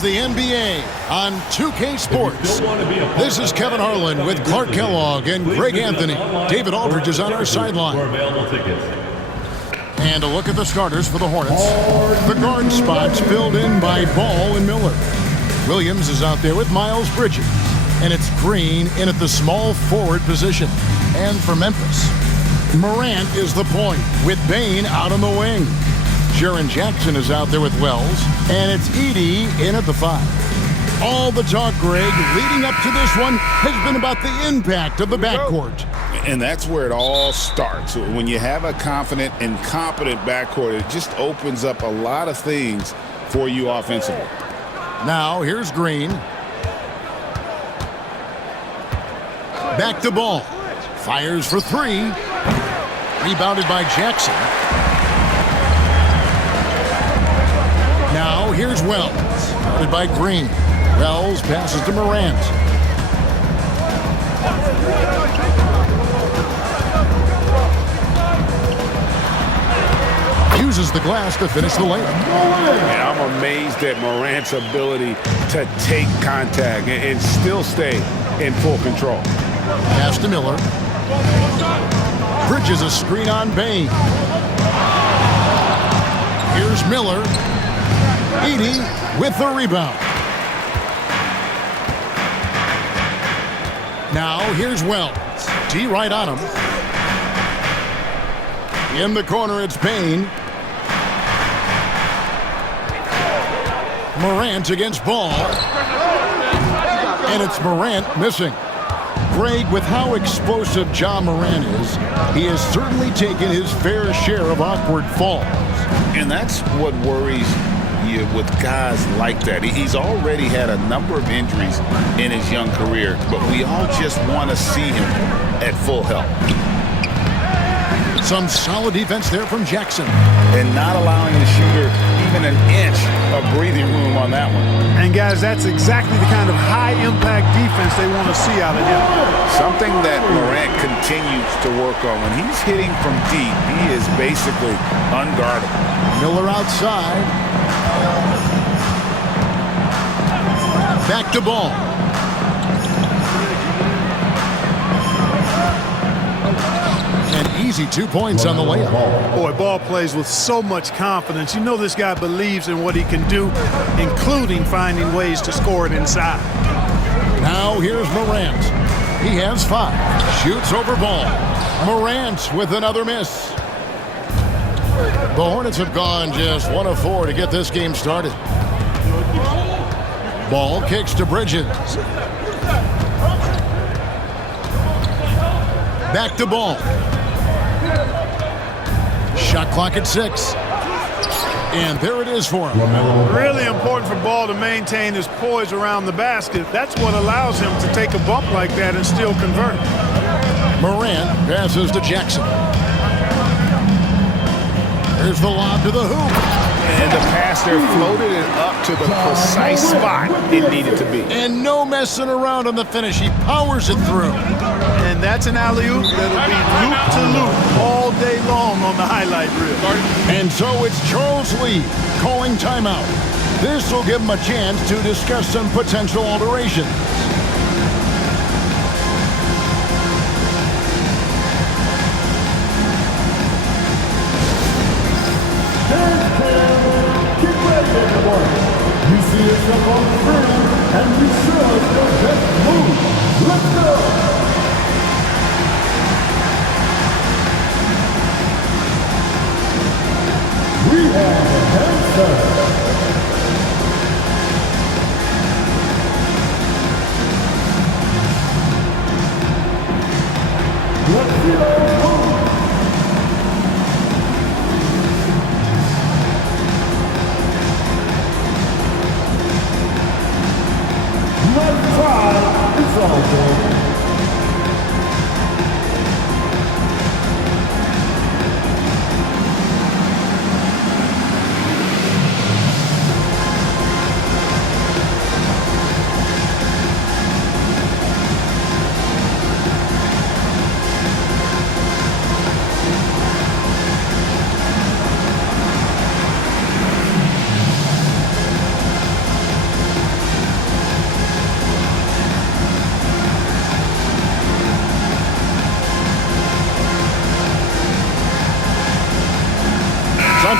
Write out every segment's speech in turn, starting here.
The NBA on 2K Sports. This is Kevin Harlan with Clark Kellogg and Greg Anthony. David Aldridge is on our sideline. And a look at the starters for the Hornets. The guard spots filled in by Ball and Miller. Williams is out there with Miles Bridges. And it's Green in at the small forward position. And for Memphis, Morant is the point with Bane out on the wing. Jaren Jackson is out there with Wells, and it's Edey in at the 5. All the talk, Greg, leading up to this one has been about the impact of the backcourt. And that's where it all starts. When you have a confident and competent backcourt, it just opens up a lot of things for you offensively. Now, here's Green. Back to Ball. Fires for 3. Rebounded by Jackson. Now, here's Wells. Guarded by Green. Wells passes to Morant. Uses the glass to finish the layup. And I'm amazed at Morant's ability to take contact and still stay in full control. Pass to Miller. Bridges a screen on Bane. Here's Miller. Edey with the rebound. Now here's Wells. D right on him. In the corner, it's Bane. Morant against Ball. And it's Morant missing. Greg, with how explosive Ja Morant is, he has certainly taken his fair share of awkward falls. And that's what worries you with guys like that. He's already had a number of injuries in his young career, but we all just want to see him at full health. Some solid defense there from Jackson. And not allowing the shooter even an inch of breathing room on that one. And guys, that's exactly the kind of high-impact defense they want to see out of him. Something that Morant continues to work on. When he's hitting from deep, he is basically unguardable. Miller outside. Back to Ball. An easy 2 points on the layup. Boy, Ball plays with so much confidence. You know this guy believes in what he can do, including finding ways to score it inside. Now here's Morant. He has 5. Shoots over Ball. Morant with another miss. The Hornets have gone just 1 of 4 to get this game started. Ball kicks to Bridges. Back to Ball. Shot clock at 6. And there it is for him. Really important for Ball to maintain his poise around the basket. That's what allows him to take a bump like that and still convert. Morant passes to Jackson. Here's the lob to the hoop. And the pass there floated it up to the precise spot it needed to be. And no messing around on the finish. He powers it through. And that's an alley-oop that'll be loop-to-loop all day long on the highlight reel. And so it's Charles Lee calling timeout. This will give him a chance to discuss some potential alterations. You see yourself on the screen, and you show us your best move. Let's go! We have an answer.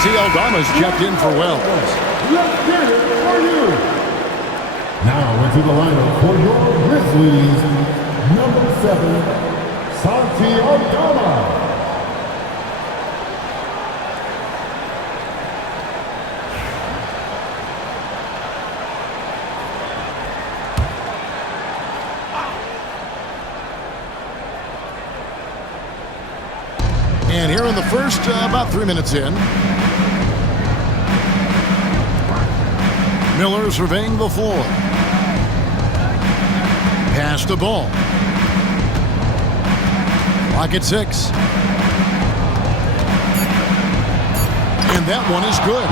Santi Aldama's checked in for Wells. Let's get it for you. Now into the lineup for your Grizzlies, number 7, Santi Aldama. And here in the first, about 3 minutes in. Miller surveying the floor. Pass the ball. Clock at 6. And that one is good.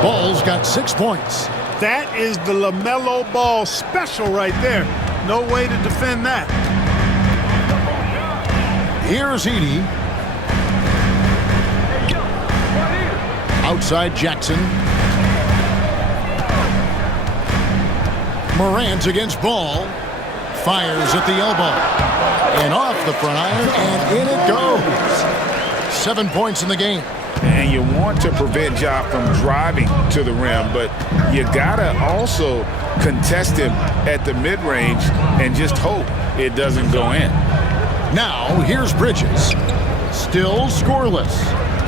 Ball's got 6 points. That is the LaMelo Ball special right there. No way to defend that. Here's Edey. Outside Jackson. Morant against Ball. Fires at the elbow. And off the front iron, and in it goes. 7 points in the game. And you want to prevent Ja from driving to the rim, but you gotta also contest him at the mid-range and just hope it doesn't go in. Now, here's Bridges. Still scoreless.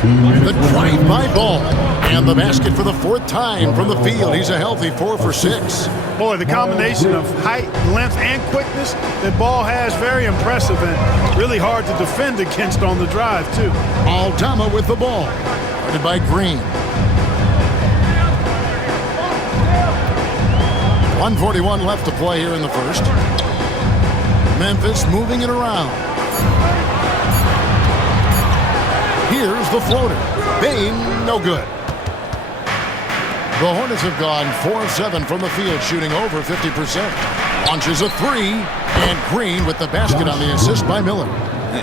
The drive-by Ball. And the basket for the 4th time from the field. He's a healthy 4 for 6. Boy, the combination of height, length, and quickness that Ball has, very impressive and really hard to defend against on the drive, too. Aldama with the ball. Guarded by Green. 1:41 left to play here in the first. Memphis moving it around. Here's the floater. Bane, no good. The Hornets have gone 4 of 7 from the field, shooting over 50%. Launches a 3, and Green with the basket on the assist by Miller.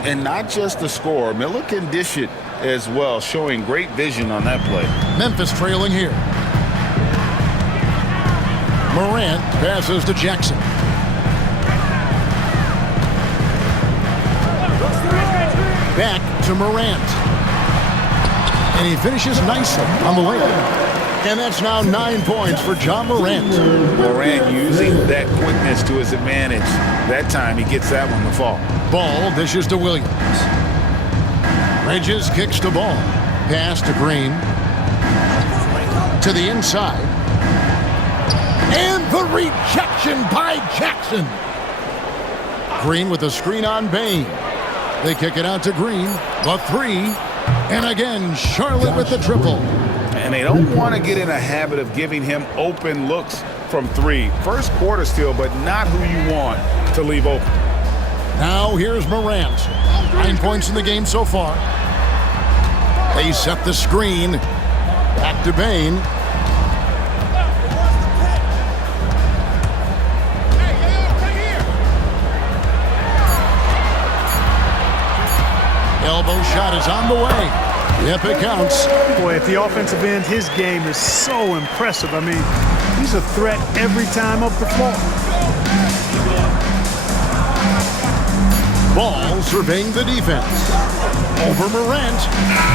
And not just the score. Miller can dish it as well, showing great vision on that play. Memphis trailing here. Morant passes to Jackson. Back to Morant. And he finishes nicely on the layup. And that's now 9 points for Ja Morant. Morant using that quickness to his advantage. That time he gets that one to fall. Ball dishes to Williams. Bridges kicks to Ball. Pass to Green. To the inside. And the rejection by Jackson. Green with a screen on Bane. They kick it out to Green. The 3. And again, Charlotte with the triple. And they don't want to get in a habit of giving him open looks from 3. First quarter still, but not who you want to leave open. Now here's Morant. 9 points in the game so far. They set the screen. Back to Bane. Elbow shot is on the way. Yep, it counts. Boy, at the offensive end, his game is so impressive. I mean, he's a threat every time up the floor. Ball surveying the defense. Over Morant.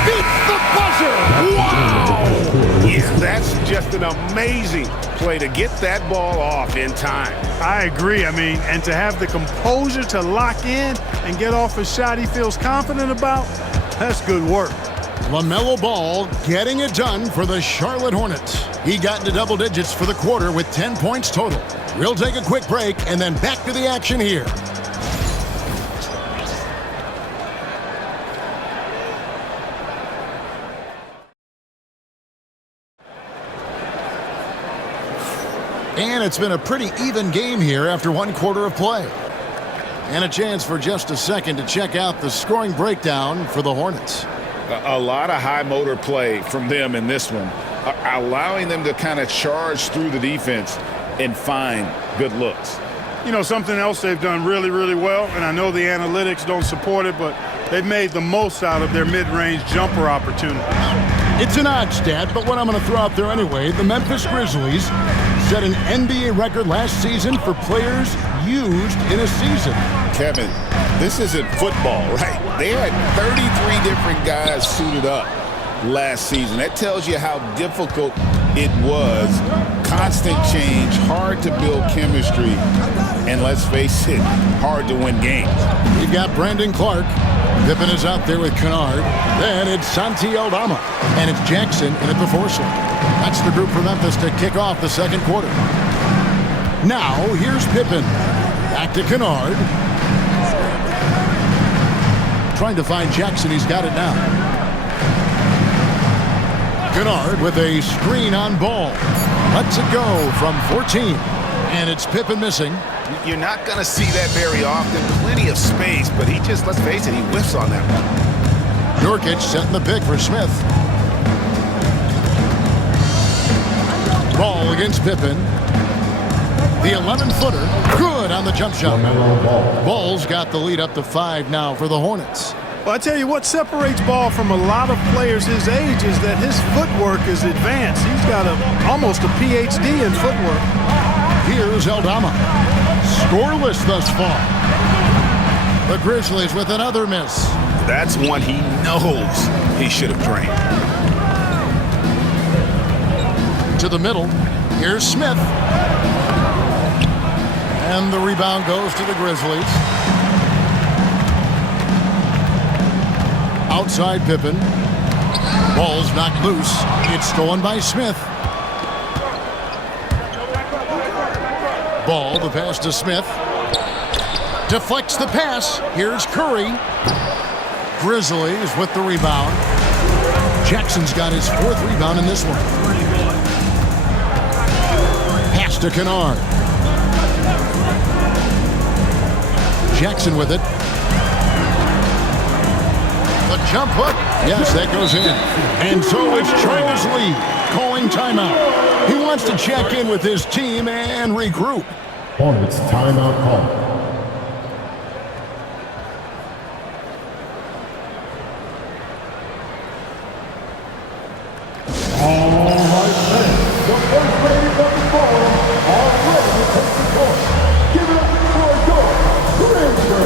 Beats the buzzer. Wow! Yeah, that's just an amazing play to get that ball off in time. I agree. I mean, and to have the composure to lock in and get off a shot he feels confident about, that's good work. LaMelo Ball getting it done for the Charlotte Hornets. He got into double digits for the quarter with 10 points total. We'll take a quick break and then back to the action here. And it's been a pretty even game here after 1 quarter of play. And a chance for just a second to check out the scoring breakdown for the Hornets. A lot of high motor play from them in this one, allowing them to kind of charge through the defense and find good looks. You know, something else they've done really, really well, and I know the analytics don't support it, but they've made the most out of their mid-range jumper opportunities. It's an odd stat, but what I'm going to throw out there anyway, the Memphis Grizzlies set an NBA record last season for players used in a season. Kevin, this isn't football, right? They had 33 different guys suited up. last season. That tells you how difficult it was. Constant change, hard to build chemistry, and let's face it, hard to win games. You've got Brandon Clark. Pippen is out there with Kennard. Then it's Santi Aldama. And it's Jackson in at the 4 slot. That's the group for Memphis to kick off the second quarter. Now, here's Pippen. Back to Kennard. Trying to find Jackson. He's got it now. Kennard with a screen on Ball. Lets it go from 14. And it's Pippen missing. You're not going to see that very often. Plenty of space, but he just, let's face it, he whiffs on that one. Nurkic setting the pick for Smith. Ball against Pippen. The 11-footer, good on the jump shot. Ball's got the lead up to 5 now for the Hornets. Well, I tell you what separates Ball from a lot of players his age is that his footwork is advanced. He's got almost a PhD in footwork. Here's Aldama. Scoreless thus far. The Grizzlies with another miss. That's one he knows he should have drained. To the middle. Here's Smith. And the rebound goes to the Grizzlies. Outside Pippen. Ball's knocked loose. It's stolen by Smith. Ball, the pass to Smith. Deflects the pass. Here's Curry. Grizzlies with the rebound. Jackson's got his 4th rebound in this one. Pass to Kennard. Jackson with it. The jump hook. Yes, that goes in. And so it's Charles Lee calling timeout. He wants to check in with his team and regroup. Hornets timeout call. All right, fans. The first ladies of the ball are ready to take the court. Give it up for your Grizzlies.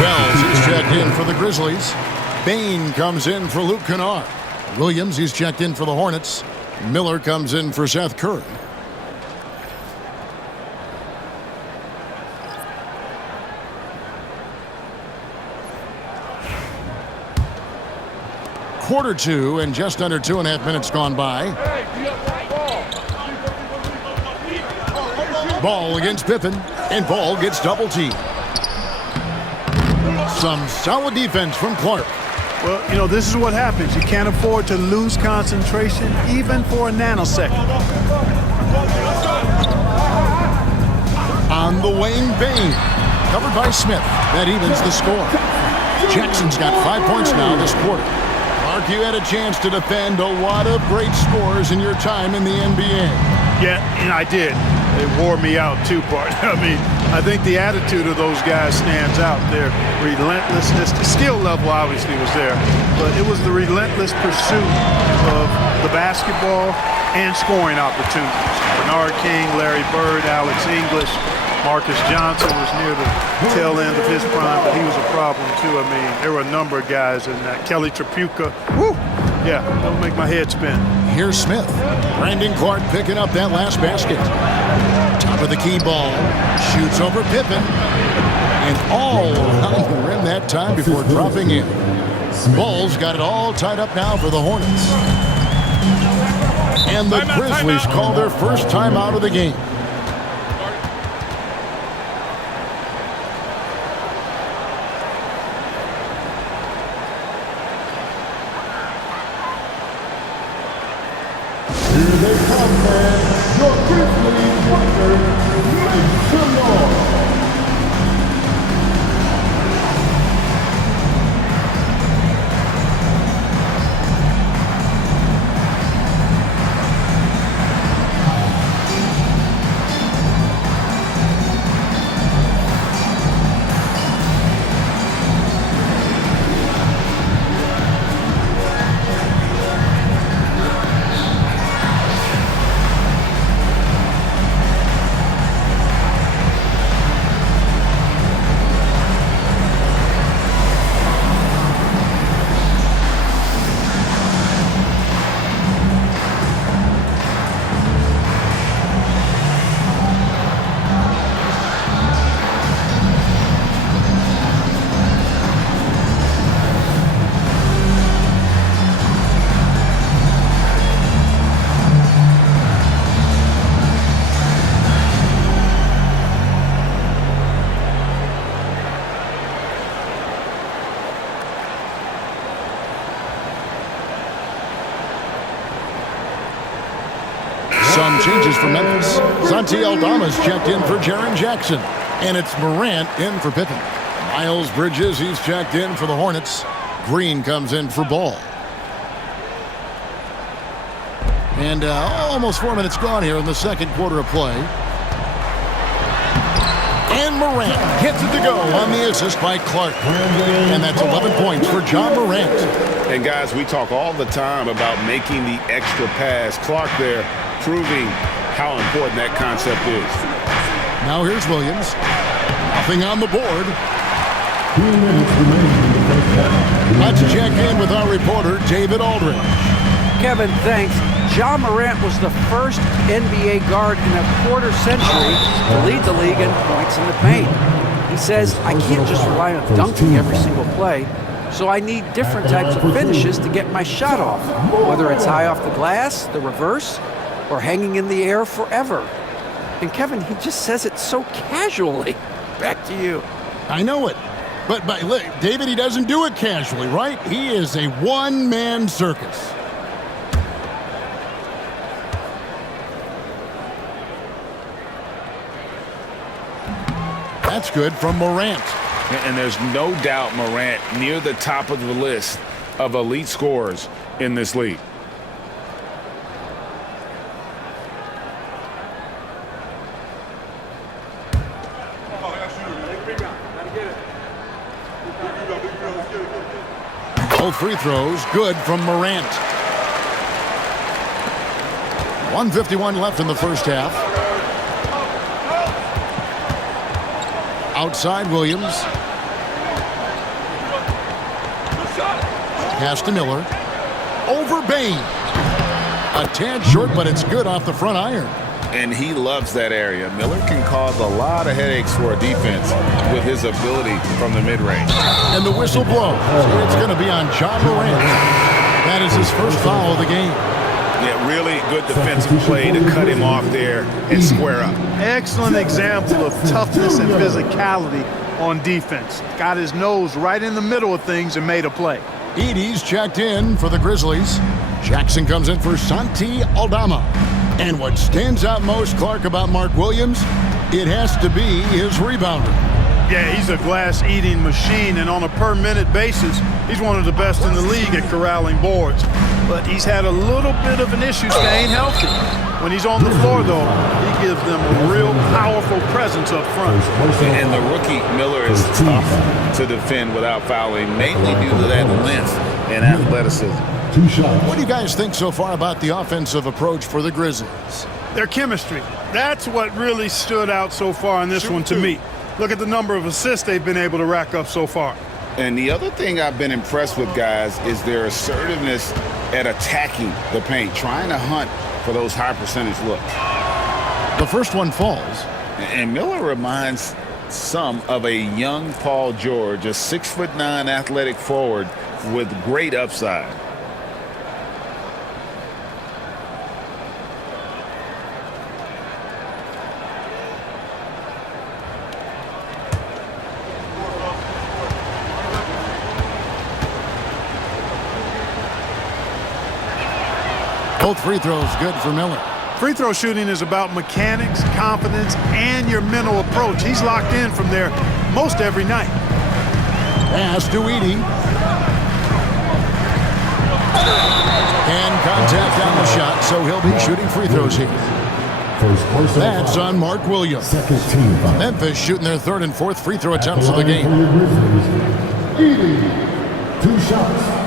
Wells is checked in for the Grizzlies. Bain comes in for Luke Kennard. Williams, he's checked in for the Hornets. Miller comes in for Seth Curry. Quarter 2 and just under 2.5 minutes gone by. Ball against Pippen, and Ball gets double teamed. Some solid defense from Clark. Well, you know, this is what happens. You can't afford to lose concentration even for a nanosecond. On the wing, Bain. Covered by Smith. That evens the score. Jackson's got 5 points now this quarter. Clark, you had a chance to defend a lot of great scores in your time in the NBA. Yeah, and I did. It wore me out too, Bart. I mean, I think the attitude of those guys stands out. Their relentlessness, the skill level obviously was there, but it was the relentless pursuit of the basketball and scoring opportunities. Bernard King, Larry Bird, Alex English, Marcus Johnson was near the tail end of his prime, but he was a problem too. I mean, there were a number of guys in that. Kelly Tripucka, woo! Yeah, don't make my head spin. Here's Smith. Brandon Clark picking up that last basket. Top of for the key ball. Shoots over Pippen. And all around the rim that time before dropping in. Ball's got it all tied up now for the Hornets. And the Grizzlies call their first time out of the game. Here they come, man. Your Grizzlies record, make some noise. Some changes for Memphis. Santi Aldama's checked in for Jaren Jackson. And it's Morant in for Pippen. Miles Bridges, he's checked in for the Hornets. Green comes in for Ball. And almost 4 minutes gone here in the second quarter of play. And Morant gets it to go on the assist by Clark. And that's 11 points for John Morant. And guys, we talk all the time about making the extra pass. Clark there proving how important that concept is. Now here's Williams. Nothing on the board. 2 minutes remaining in the first half. Let's check in with our reporter, David Aldridge. Kevin, thanks. John Morant was the first NBA guard in a quarter century to lead the league in points in the paint. He says, I can't just rely on dunking every single play, so I need different types of finishes to get my shot off, whether it's high off the glass, the reverse, or hanging in the air forever. And Kevin, he just says it so casually. Back to you. I know it. But look, David, he doesn't do it casually, right? He is a one-man circus. That's good from Morant. And there's no doubt Morant near the top of the list of elite scorers in this league. Both free throws good from Morant. 1:51 left in the first half. Outside Williams. Pass to Miller. Over Bain. A tad short, but it's good off the front iron. And he loves that area. Miller can cause a lot of headaches for a defense with his ability from the mid-range. And the whistle blows. It's going to be on John Morant. That is his first foul of the game. Yeah, really good defensive play to cut him off there and square up. Excellent example of toughness and physicality on defense. Got his nose right in the middle of things and made a play. Edie's checked in for the Grizzlies. Jackson comes in for Santi Aldama. And what stands out most, Clark, about Mark Williams, it has to be his rebounder. Yeah, he's a glass-eating machine, and on a per-minute basis, he's one of the best in the league at corralling boards. But he's had a little bit of an issue staying healthy. When he's on the floor, though, he gives them a real powerful presence up front. And the rookie, Miller, is tough to defend without fouling, mainly due to that length and athleticism. 2 shots. What do you guys think so far about the offensive approach for the Grizzlies? Their chemistry. That's what really stood out so far in this one to me. Look at the number of assists they've been able to rack up so far. And the other thing I've been impressed with, guys, is their assertiveness at attacking the paint, trying to hunt for those high percentage looks. The first one falls. And Miller reminds some of a young Paul George, a 6'9" athletic forward with great upside. Both free throws good for Miller. Free throw shooting is about mechanics, confidence, and your mental approach. He's locked in from there most every night. Pass to Edie. And contact on the shot, so he'll be shooting free throws here. That's on Mark Williams. Second team foul. Memphis shooting their third and fourth free throw attempts of the game. Edie, 2 shots.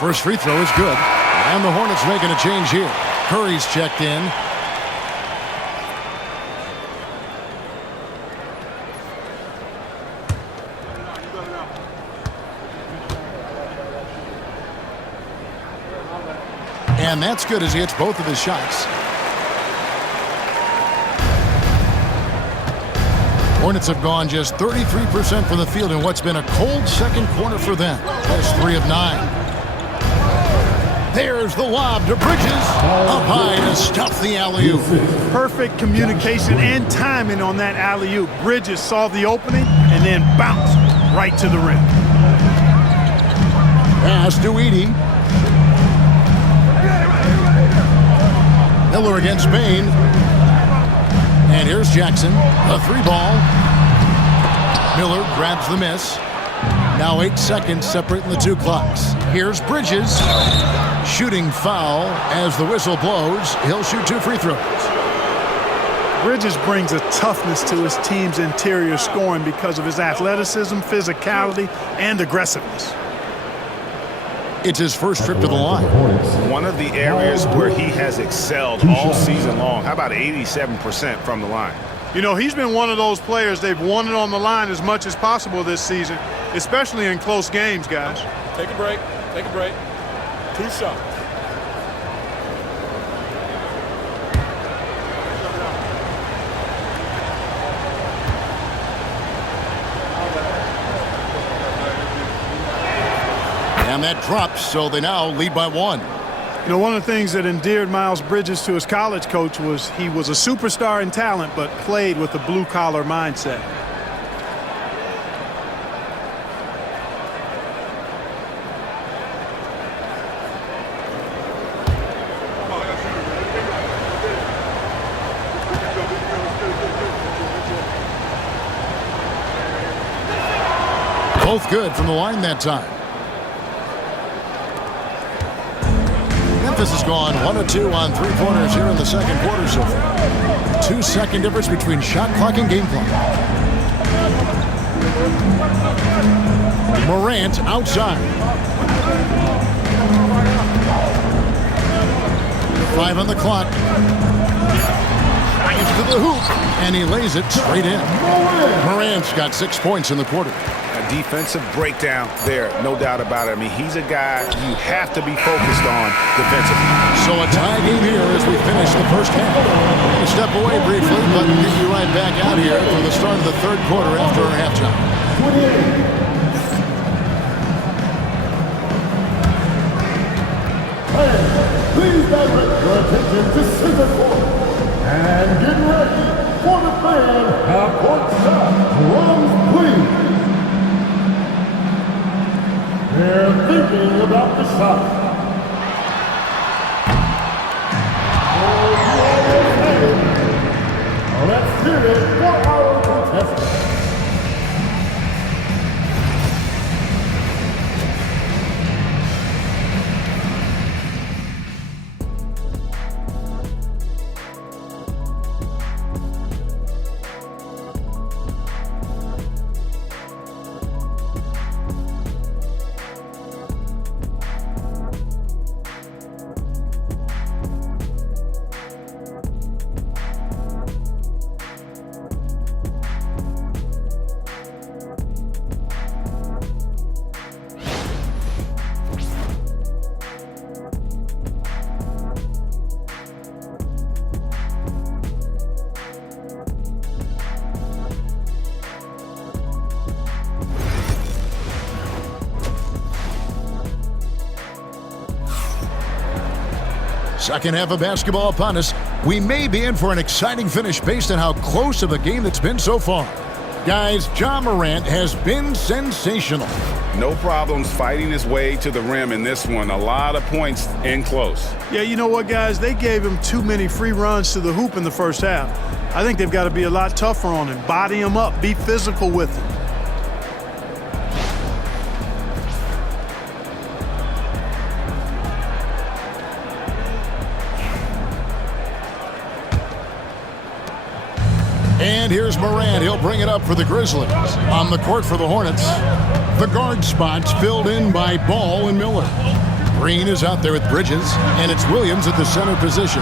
First free throw is good. And the Hornets making a change here. Curry's checked in. And that's good as he hits both of his shots. Hornets have gone just 33% from the field in what's been a cold second quarter for them. Just 3 of 9. There's the lob to Bridges. Up high to stuff the alley-oop. Perfect communication and timing on that alley-oop. Bridges saw the opening and then bounced right to the rim. Pass to Edie. Miller against Bain. And here's Jackson. A 3-ball. Miller grabs the miss. Now 8 seconds separating the 2 clocks. Here's Bridges. Shooting foul as the whistle blows. He'll shoot 2 free throws. Bridges brings a toughness to his team's interior scoring because of his athleticism, physicality, and aggressiveness. It's his first trip to the line. One of the areas where he has excelled all season long. How about 87% from the line? You know, he's been one of those players they've wanted on the line as much as possible this season, especially in close games, guys. Take a break. Take a break. 2 shots. And that drops, so they now lead by 1. You know, one of the things that endeared Miles Bridges to his college coach was he was a superstar in talent, but played with a blue-collar mindset. Both good from the line that time. Memphis has gone 1 of 2 on 3-pointers here in the second quarter so far. 2-second difference between shot clock and game clock. Morant outside. 5 on the clock. Drives to the hoop, and he lays it straight in. Morant's got 6 points in the quarter. Defensive breakdown there, no doubt about it. I mean, he's a guy you have to be focused on defensively. So a tie game here as we finish the first half. We're going to step away briefly, but we'll get you right back out here for the start of the third quarter after our halftime. Please direct your attention to center court and get ready for the fan half-court shot. Drums, please. They're thinking about the shot. Let's hear it for our contestant. second half of basketball upon us. We may be in for an exciting finish based on how close of a game that's been so far. Guys, Ja Morant has been sensational. No problems fighting his way to the rim in this one. A lot of points in close. Yeah, you know what, guys? They gave him too many free runs to the hoop in the first half. I think they've got to be a lot tougher on him. Body him up. Be physical with him. And here's Morant. He'll bring it up for the Grizzlies. On the court for the Hornets, the guard spots filled in by Ball and Miller. Green is out there with Bridges, and it's Williams at the center position.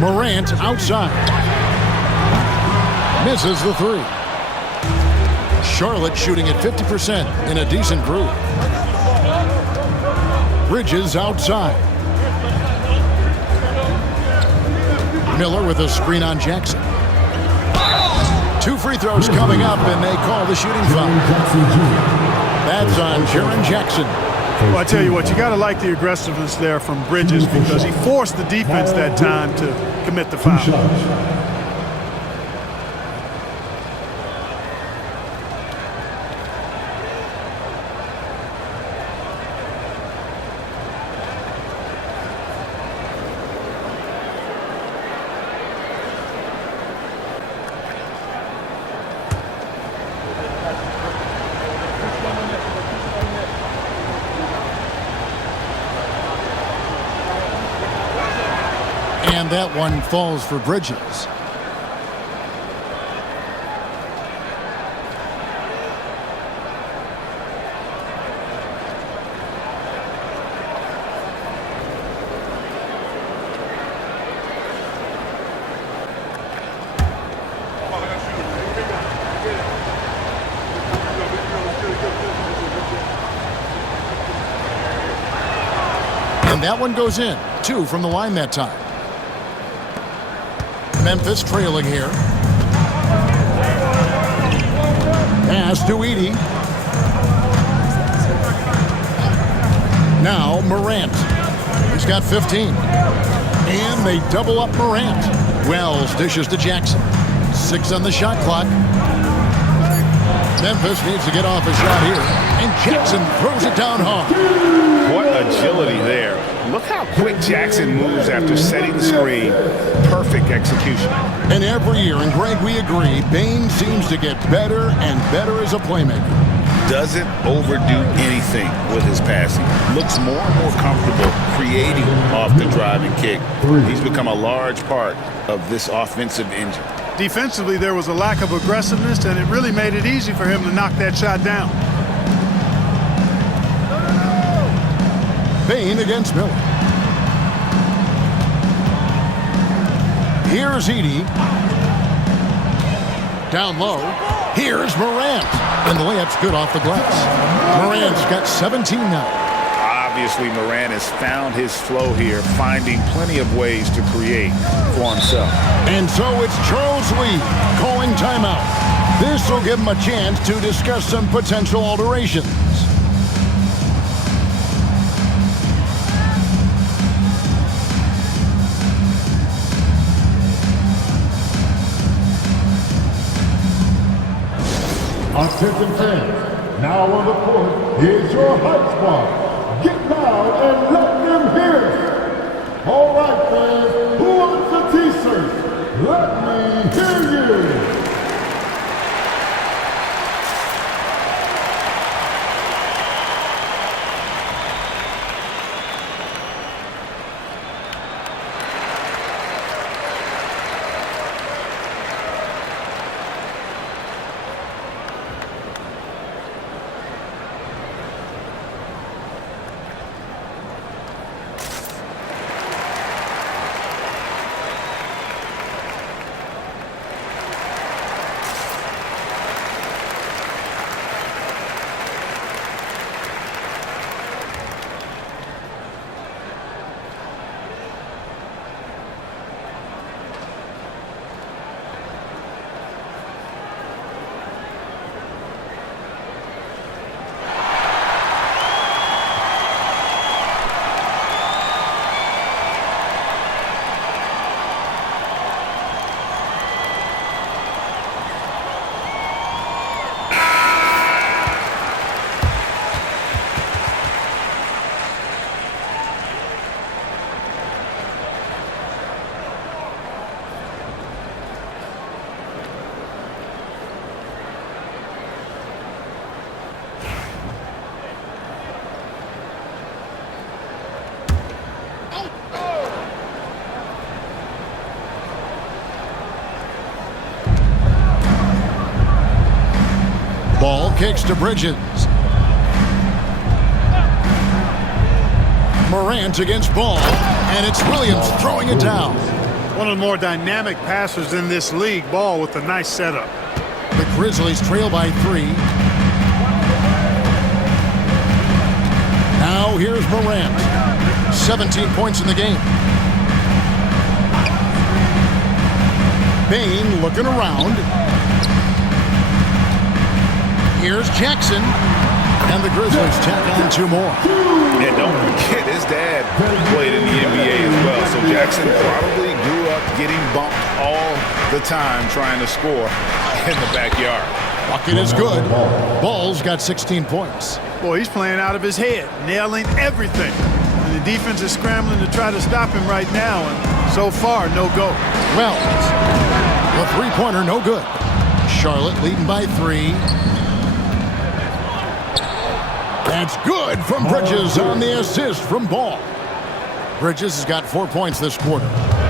Morant outside. Misses the three. Charlotte shooting at 50% in a decent groove. Bridges outside. Miller with a screen on Jackson. 2 free throws coming up, and they call the shooting foul. That's on Jaren Jackson. Well, I tell you what, you got to like the aggressiveness there from Bridges because he forced the defense that time to commit the foul. And that one falls for Bridges. And that one goes in. 2 from the line that time. Memphis trailing here. Pass to Edey. Now Morant. He's got 15. And they double up Morant. Wells dishes to Jackson. 6 on the shot clock. Memphis needs to get off a shot here. And Jackson throws it down hard. What agility there. Look how quick Jackson moves after setting the screen. Perfect execution. And every year, and Greg, we agree, Bane seems to get better and better as a playmaker. Doesn't overdo anything with his passing. Looks more and more comfortable creating off the driving kick. He's become a large part of this offensive engine. Defensively, there was a lack of aggressiveness, and it really made it easy for him to knock that shot down. Bane against Miller. Here's Edey. Down low. Here's Morant. And the layup's good off the glass. Morant's got 17 now. Obviously, Morant has found his flow here, finding plenty of ways to create for himself. And so it's Charles Lee calling timeout. This will give him a chance to discuss some potential alterations. Attention fans, now on the court is your hype squad. Get loud and let them hear it. All right, fans, who wants the t-shirt? Let me hear you. Ball kicks to Bridges. Morant against Ball, and it's Williams throwing it down. One of the more dynamic passers in this league. Ball with a nice setup. The Grizzlies trail by 3. Now here's Morant. 17 points in the game. Bain looking around. Here's Jackson. And the Grizzlies tack on 2 more. And don't forget, his dad played in the NBA as well. So Jackson probably grew up getting bumped all the time trying to score in the backyard. Bucket is good. Ball's got 16 points. Boy, he's playing out of his head, nailing everything. And the defense is scrambling to try to stop him right now. And so far, no go. Wells. The three-pointer, no good. Charlotte leading by 3. That's good from Bridges on the assist from Ball. Bridges has got 4 points this quarter.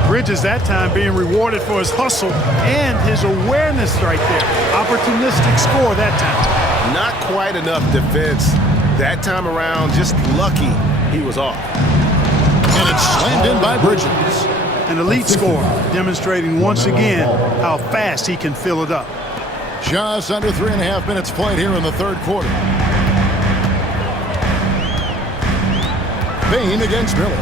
Bridges that time being rewarded for his hustle and his awareness right there. Opportunistic score that time. Not quite enough defense that time around. Just lucky he was off. And it's slammed in by Bridges. An elite scorer, demonstrating once again how fast he can fill it up. Just under 3.5 minutes played here in the third quarter. Bain against Miller.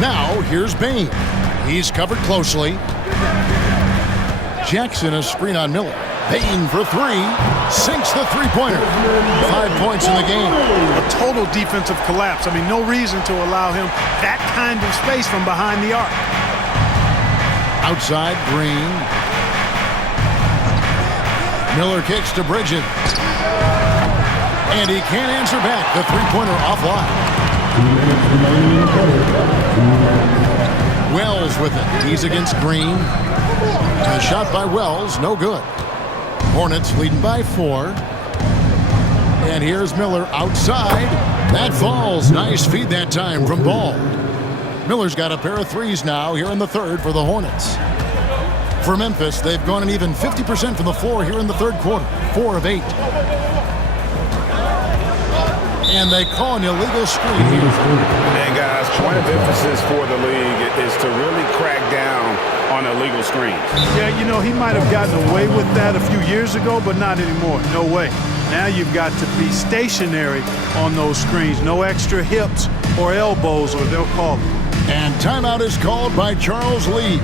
Now here's Bain. He's covered closely. Jackson a screen on Miller. Bain for 3. Sinks the three-pointer. 5 points in the game. A total defensive collapse. I mean, no reason to allow him that kind of space from behind the arc. Outside, Green. Miller kicks to Bridges. And he can't answer back. The three-pointer offline. Wells with it. He's against Green. A shot by Wells, no good. Hornets leading by 4. And here's Miller outside. That falls. Nice feed that time from Ball. Miller's got a pair of threes now here in the third for the Hornets. For Memphis, they've gone an even 50% from the floor here in the third quarter. 4 of 8. And they call an illegal screen here. And guys, point of emphasis for the league is to really crack down on illegal screens. Yeah, you know, he might have gotten away with that a few years ago, but not anymore. No way. Now you've got to be stationary on those screens. No extra hips or elbows, or they'll call it. And timeout is called by Charles Lee.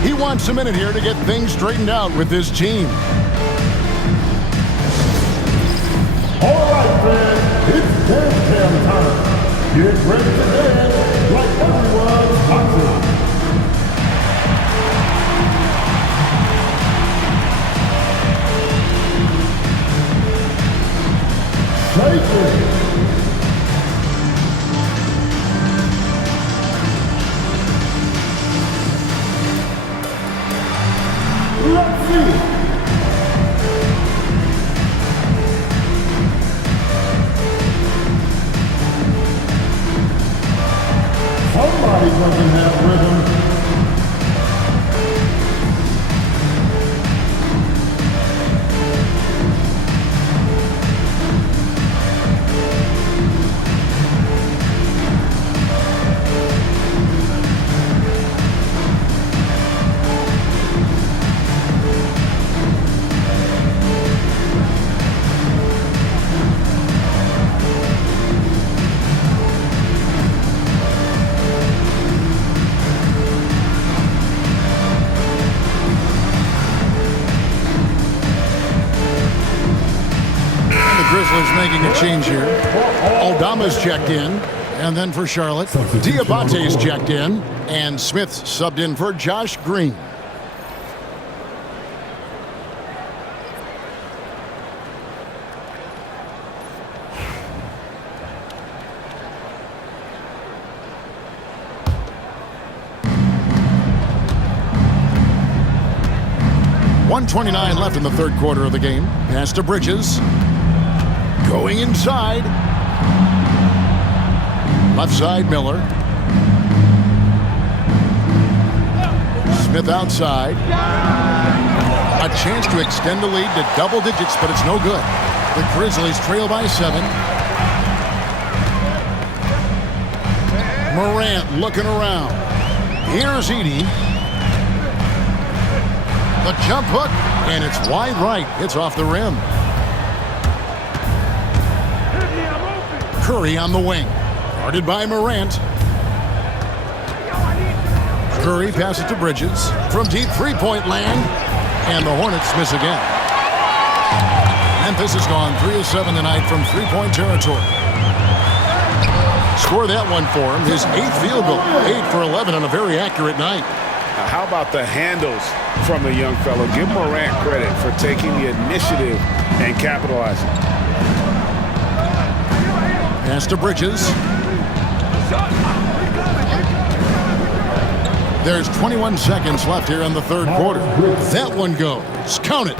He wants a minute here to get things straightened out with his team. All right, fans, it's dance time. Get ready to dance like everyone's watching. Shake it. Let's see. Somebody doesn't have rhythm. Grizzlies making a change here. Aldama's checked in. And then for Charlotte, Diabate's checked in. And Smith's subbed in for Josh Green. .129 left in the third quarter of the game. Pass to Bridges. Going inside. Left side, Miller. Smith outside. A chance to extend the lead to double digits, but it's no good. The Grizzlies trail by 7. Morant looking around. Here's Edey. The jump hook, and it's wide right. It's off the rim. Curry on the wing. Guarded by Morant. Curry passes to Bridges. From deep three-point land. And the Hornets miss again. Memphis has gone 3 of 7 tonight from three-point territory. Score that one for him. His 8th field goal. 8 for 11 on a very accurate night. How about the handles from the young fellow? Give Morant credit for taking the initiative and capitalizing. Pass to Bridges. There's 21 seconds left here in the third quarter. That one goes. Count it.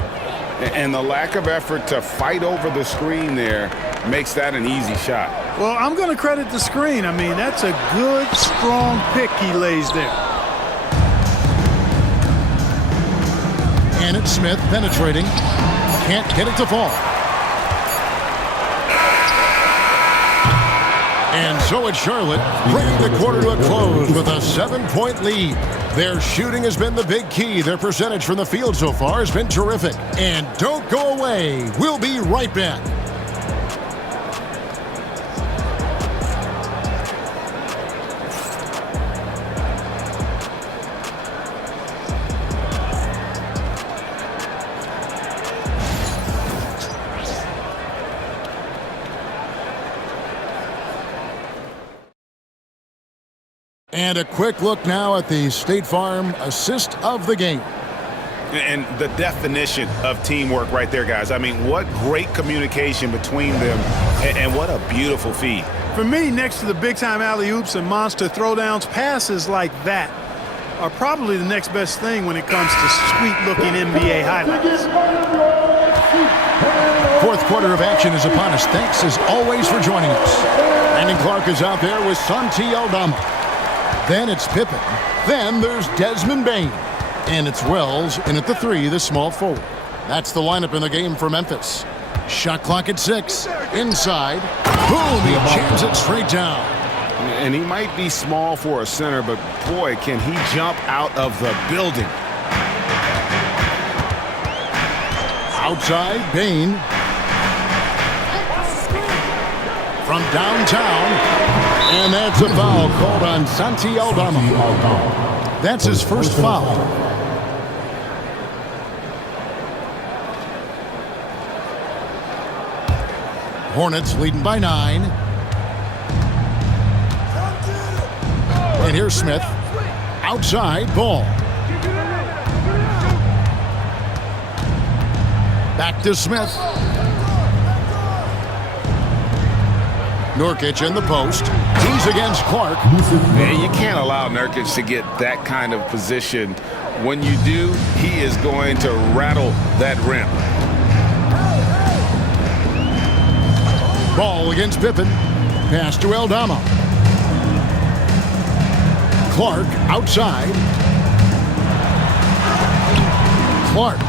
And the lack of effort to fight over the screen there makes that an easy shot. Well, I'm going to credit the screen. I mean, that's a good, strong pick he lays there. And it's Smith penetrating. Can't get it to fall. And so it's Charlotte, bringing the quarter to a close with a 7-point lead. Their shooting has been the big key. Their percentage from the field so far has been terrific. And don't go away. We'll be right back. And a quick look now at the State Farm assist of the game. And the definition of teamwork right there, guys. I mean, what great communication between them, and what a beautiful feed. For me, next to the big-time alley-oops and monster throwdowns, passes like that are probably the next best thing when it comes to sweet-looking NBA highlights. Fourth quarter of action is upon us. Thanks, as always, for joining us. Brandon Clark is out there with Santi Aldama. Then it's Pippen. Then there's Desmond Bane. And it's Wells in at the 3, the small forward. That's the lineup in the game for Memphis. Shot clock at 6. Inside. Boom! He jams it straight down. And he might be small for a center, but boy, can he jump out of the building. Outside, Bane. From downtown. And that's a foul called on Santi Aldama. That's his first foul. Hornets leading by 9. And here's Smith. Outside, ball. Back to Smith. Nurkic in the post. He's against Clark. Man, you can't allow Nurkic to get that kind of position. When you do, he is going to rattle that rim. Ball against Pippen. Pass to Aldama. Clark outside. Clark.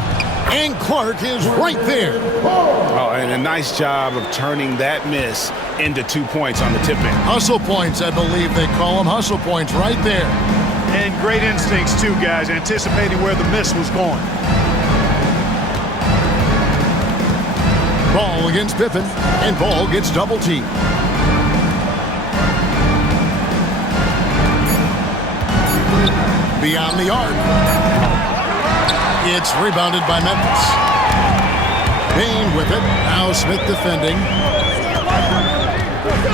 And Clark is right there. Oh, and a nice job of turning that miss into 2 points on the tip-in. Hustle points, I believe they call them. Hustle points right there. And great instincts, too, guys, anticipating where the miss was going. Ball against Pippen, and Ball gets double teamed. Beyond the arc. It's rebounded by Memphis. Bane with it. Now Smith defending.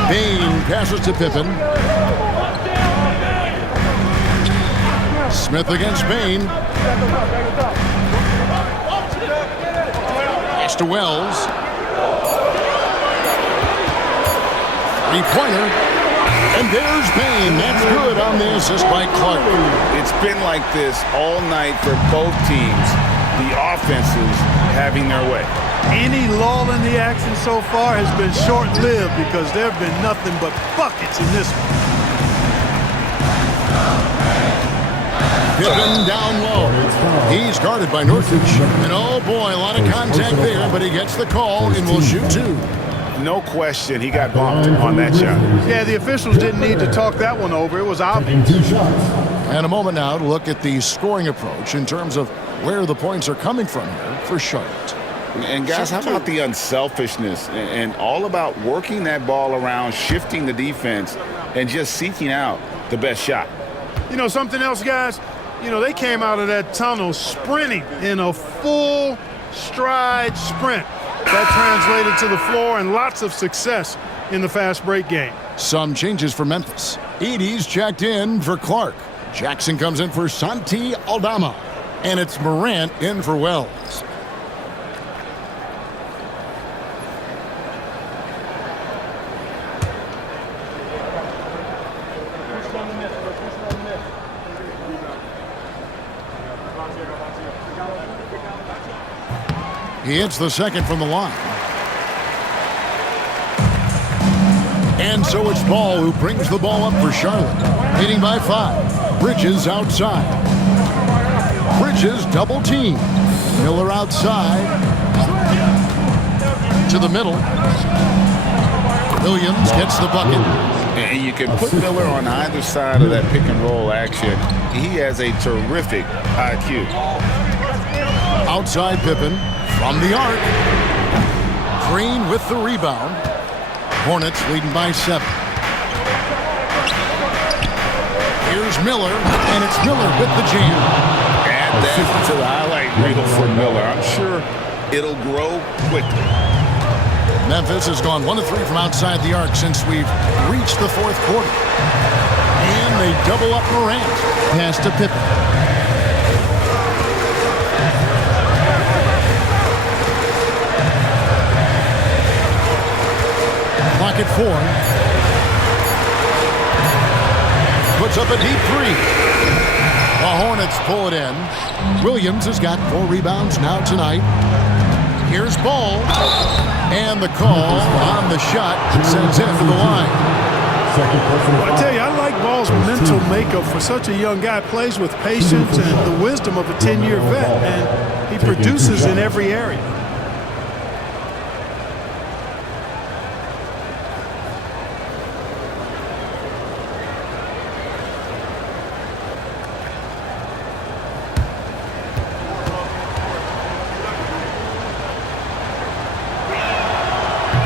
Bane passes to Pippen. Smith against Bane. Pass to Wells. Three-pointer. And there's Bane. That's good on the assist by Clark. It's been like this all night for both teams. The offenses having their way. Any lull in the action so far has been short-lived because there have been nothing but buckets in this one. Pippen down low. He's guarded by Nurkic. And oh boy, a lot of contact there, but he gets the call and will shoot two. No question, he got bumped on that shot. Yeah, the officials didn't need to talk that one over. It was obvious. And a moment now to look at the scoring approach in terms of where the points are coming from here for Charlotte. And guys, how about the unselfishness and all about working that ball around, shifting the defense, and just seeking out the best shot. You know, something else, guys? You know, they came out of that tunnel sprinting in a full stride sprint. That translated to the floor and lots of success in the fast break game. Some changes for Memphis. Edey's checked in for Clark. Jackson comes in for Santi Aldama. And it's Morant in for Wells. He hits the second from the line. And so it's Ball who brings the ball up for Charlotte. Leading by 5. Bridges outside. Bridges double team. Miller outside. To the middle. Williams gets the bucket. And you can put Miller on either side of that pick and roll action. He has a terrific IQ. Outside Pippen. From the arc. Green with the rebound. Hornets leading by 7. Here's Miller, and it's Miller with the jam. Add that to the highlight reel for Miller. I'm sure it'll grow quickly. Memphis has gone 1 of 3 from outside the arc since we've reached the fourth quarter. And they double up Morant. Pass to Pippen. Clock at 4. Puts up a deep 3. The Hornets pull it in. Williams has got 4 rebounds now tonight. Here's Ball. And the call on the shot sends him to the line. Well, I tell you, I like Ball's mental makeup for such a young guy. Plays with patience and the wisdom of a 10-year vet, and he produces in every area.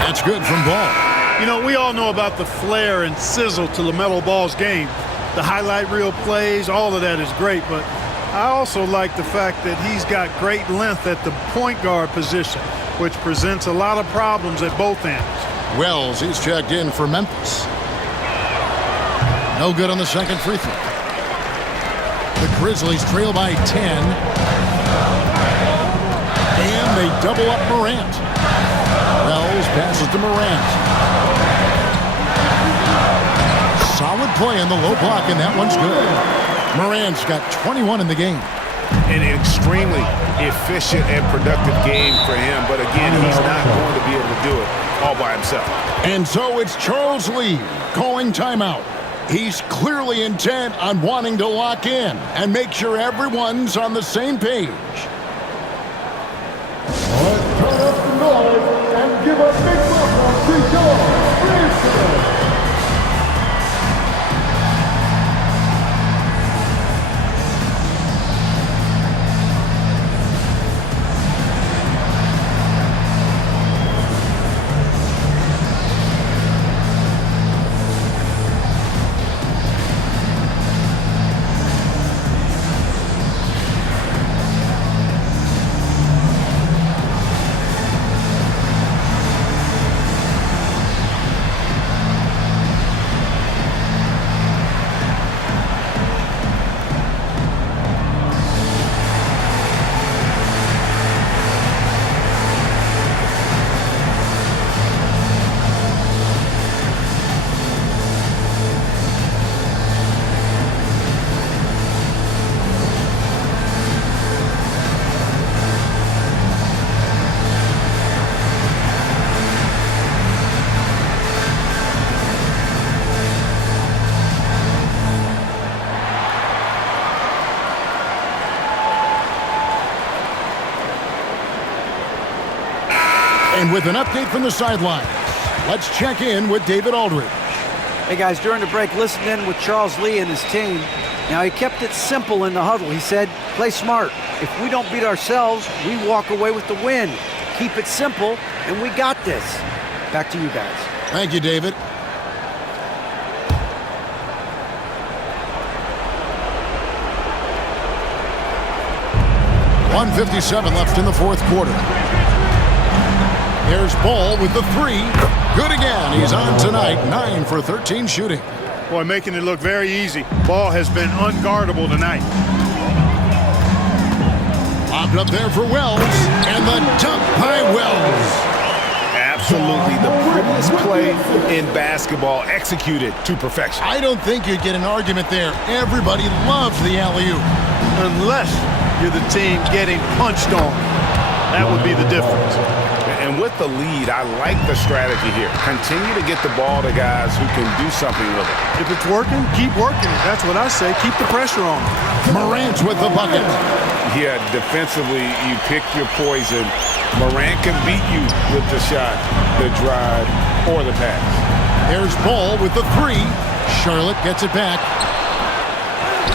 That's good from Ball. You know, we all know about the flair and sizzle to LaMelo Ball's game. The highlight reel plays, all of that is great, but I also like the fact that he's got great length at the point guard position, which presents a lot of problems at both ends. Wells, he's checked in for Memphis. No good on the second free throw. The Grizzlies trail by 10. And they double up Morant. Wells passes to Morant. Solid play in the low block, and that one's good. Morant's got 21 in the game. An extremely efficient and productive game for him, but again, he's not going to be able to do it all by himself. And so it's Charles Lee calling timeout. He's clearly intent on wanting to lock in and make sure everyone's on the same page. Let's turn up the noise and give a big welcome to your Grizzles. And with an update from the sidelines, let's check in with David Aldridge. Hey guys, during the break, listen in with Charles Lee and his team. Now, he kept it simple in the huddle. He said, play smart. If we don't beat ourselves, we walk away with the win. Keep it simple, and we got this. Back to you guys. Thank you, David. .157 left in the fourth quarter. There's Ball with the three. Good again. He's on tonight. 9 for 13 shooting. Boy, making it look very easy. Ball has been unguardable tonight. Lobbed up there for Wells. And the dunk by Wells. Absolutely the prettiest play in basketball, executed to perfection. I don't think you'd get an argument there. Everybody loves the alley-oop. Unless you're the team getting punched on. That would be the difference. And with the lead, I like the strategy here. Continue to get the ball to guys who can do something with it. If it's working, keep working it. That's what I say. Keep the pressure on. Morant with the bucket. Yeah, defensively, you pick your poison. Morant can beat you with the shot, the drive, or the pass. There's Ball with the three. Charlotte gets it back.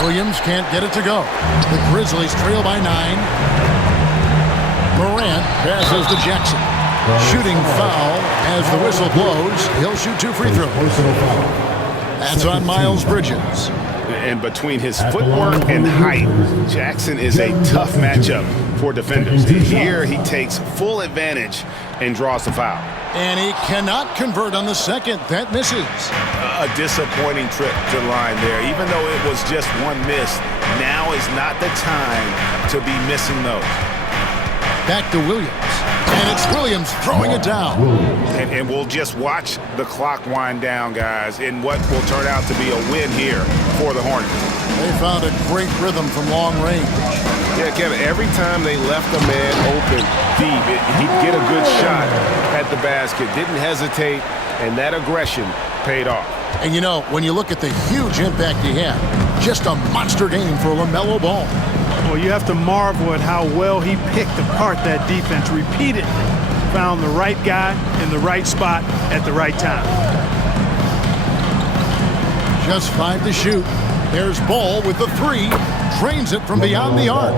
Williams can't get it to go. The Grizzlies trail by 9. Morant passes to Jackson. Shooting foul as the whistle blows. He'll shoot 2 free throws. That's on Miles Bridges. And between his footwork and height, Jackson is a tough matchup for defenders. Here he takes full advantage and draws the foul. And he cannot convert on the second. That misses. A disappointing trip to the line there. Even though it was just one miss, now is not the time to be missing those. Back to Williams. And it's Williams throwing it down. And we'll just watch the clock wind down, guys, in what will turn out to be a win here for the Hornets. They found a great rhythm from long range. Yeah, Kevin, every time they left a man open deep, he'd get a good shot at the basket. Didn't hesitate, and that aggression paid off. And you know, when you look at the huge impact he had, just a monster game for LaMelo Ball. Well, you have to marvel at how well he picked apart that defense repeatedly. Found the right guy in the right spot at the right time. Just 5 to shoot. There's Ball with the three. Drains it from beyond the arc.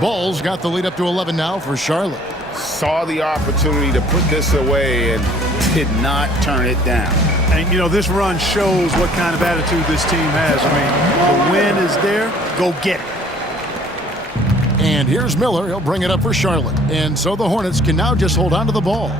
Ball's got the lead up to 11 now for Charlotte. Saw the opportunity to put this away and did not turn it down. And, you know, this run shows what kind of attitude this team has. I mean, the win is there. Go get it. And here's Miller. He'll bring it up for Charlotte. And so the Hornets can now just hold on to the ball.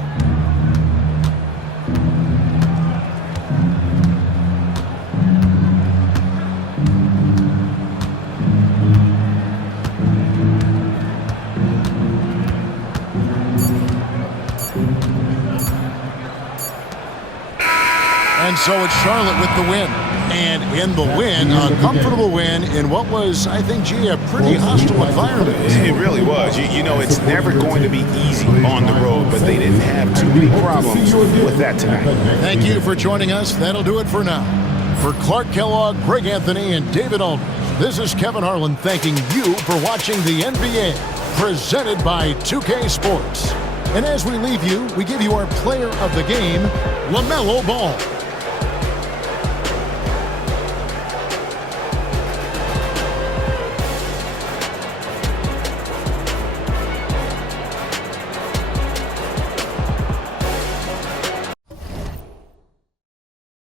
And so it's Charlotte with the win. And in the win, a comfortable win in what was, I think, gee, a pretty hostile environment. It really was. You know, it's never going to be easy on the road, but they didn't have too many problems with that tonight. Thank you for joining us. That'll do it for now. For Clark Kellogg, Greg Anthony, and David Aldridge, this is Kevin Harlan thanking you for watching the NBA, presented by 2K Sports. And as we leave you, we give you our player of the game, LaMelo Ball.